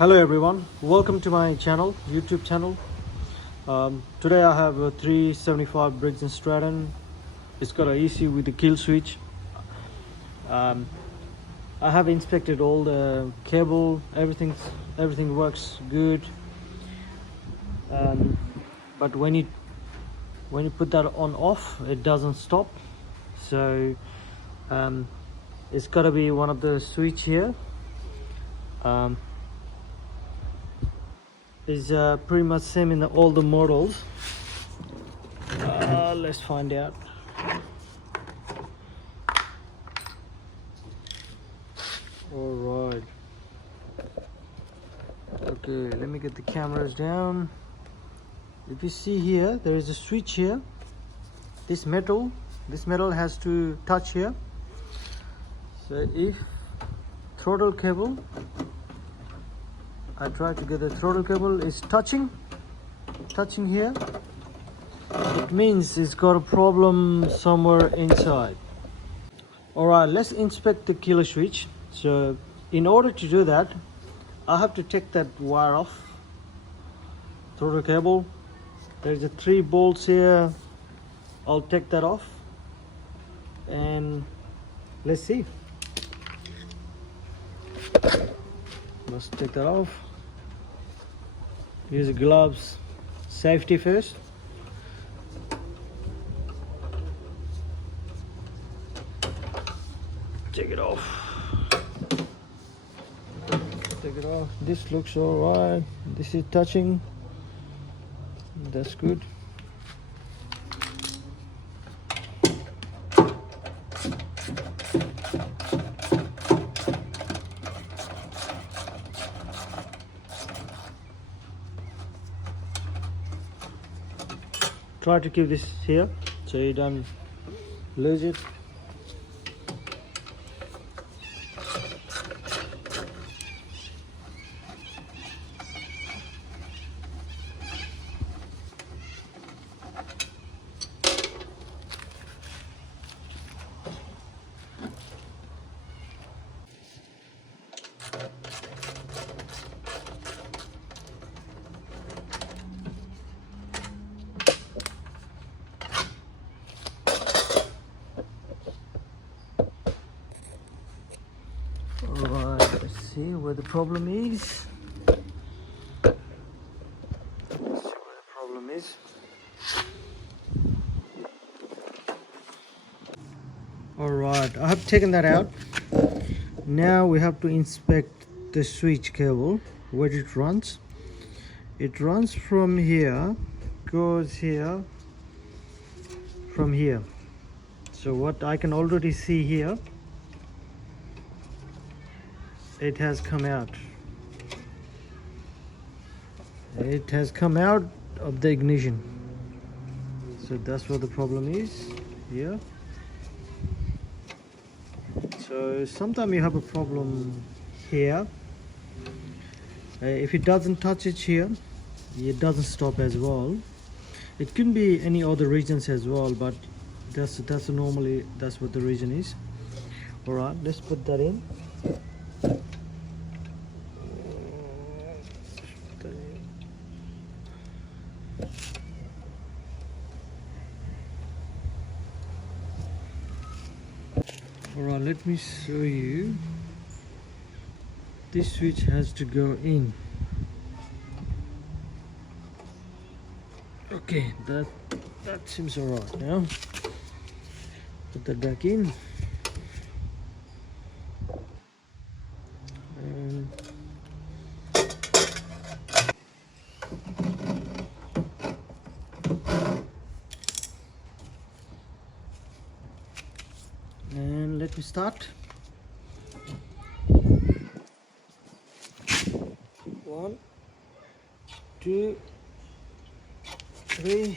Hello everyone, welcome to my channel, YouTube channel. Today I have a 375 Briggs and Stratton. It's got an issue with the kill switch. I have inspected all the cable, everything works good. But when you put that on off, it doesn't stop. So it's got to be one of the switch here. Is pretty much same in all the models. Let's find out. All right. Okay, let me get the cameras down. If you see here, there is a switch here. This metal has to touch here. So if throttle cable, I try to get the throttle cable is touching here, it means it's got a problem somewhere inside. All right, let's inspect the killer switch. So in order to do that, I have to take that wire off throttle cable. There's 3 bolts here. I'll take that off and let's see. Let's take that off. Use the gloves. Safety first. Take it off. Take it off. This looks alright. This is touching. That's good. Try to keep this here so you don't lose it. Alright, let's see where the problem is. Alright, I have taken that out. Now we have to inspect the switch cable, where it runs. It runs from here, goes here, from here. So what I can already see here, it has come out. It has come out of the ignition. So that's what the problem is here. So sometimes you have a problem here. If it doesn't touch it here, it doesn't stop as well. It can be any other reasons as well, but that's normally what the reason is. All right, let's put that in. Alright, let me show you. This switch has to go in. Okay, that seems alright now. Put that back in. And let me start. 1, 2, 3,